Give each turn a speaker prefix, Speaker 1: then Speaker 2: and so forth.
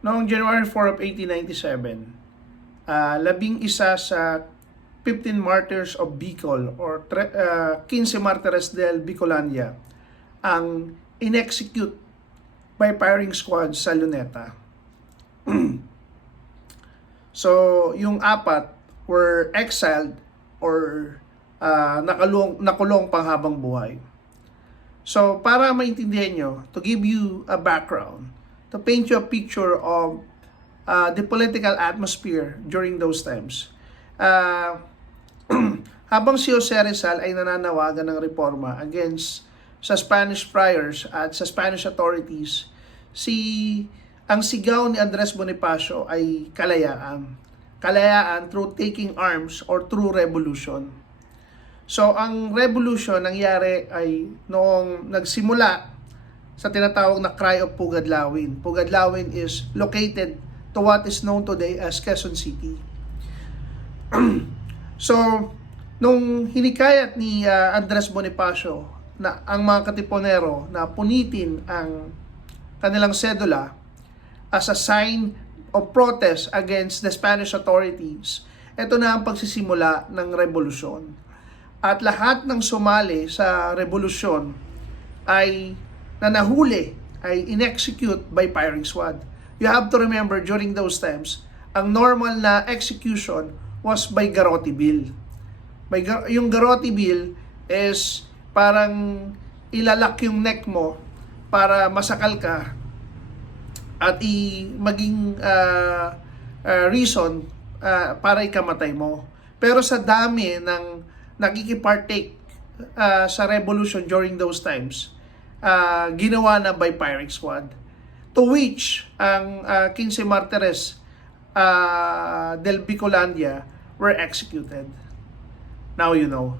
Speaker 1: Noong January 4 of 1897, ah, labing isa sa 15 martyrs of Bicol or tre- ah, 15 martires del Bicolandia ang inexecute by firing squad sa Luneta. so, yung apat were exiled or ah, nakulong, nakulong panghabang buhay. So, para maintindihan nyo, to give you a background, to paint you a picture of uh, the political atmosphere during those times. Uh, habang si Jose Rizal ay nananawagan ng reforma against sa Spanish friars at sa Spanish authorities, si ang sigaw ni Andres Bonifacio ay kalayaan. Kalayaan through taking arms or through revolution. So, ang revolution nangyari ay noong nagsimula sa tinatawag na Cry of Pugadlawin. Pugadlawin is located to what is known today as Quezon City. so, nung hinikayat ni ah, Andres Bonifacio na ang mga katiponero na punitin ang kanilang sedula as a sign of protest against the Spanish authorities, ito na ang pagsisimula ng revolusyon. At lahat ng sumali sa revolusyon ay na nahuli ay inexecute by firing squad. You have to remember during those times, ang normal na execution was by garrote bill. By, yung garrote bill is parang ilalak yung neck mo para masakal ka at i maging ah, ah, reason ah, para ikamatay mo. Pero sa dami ng nakikipartake ah, sa revolution during those times, ah, ginawa na by firing squad. To which ang ah, 15 martires ah, del Bicolandia were executed. Now you know.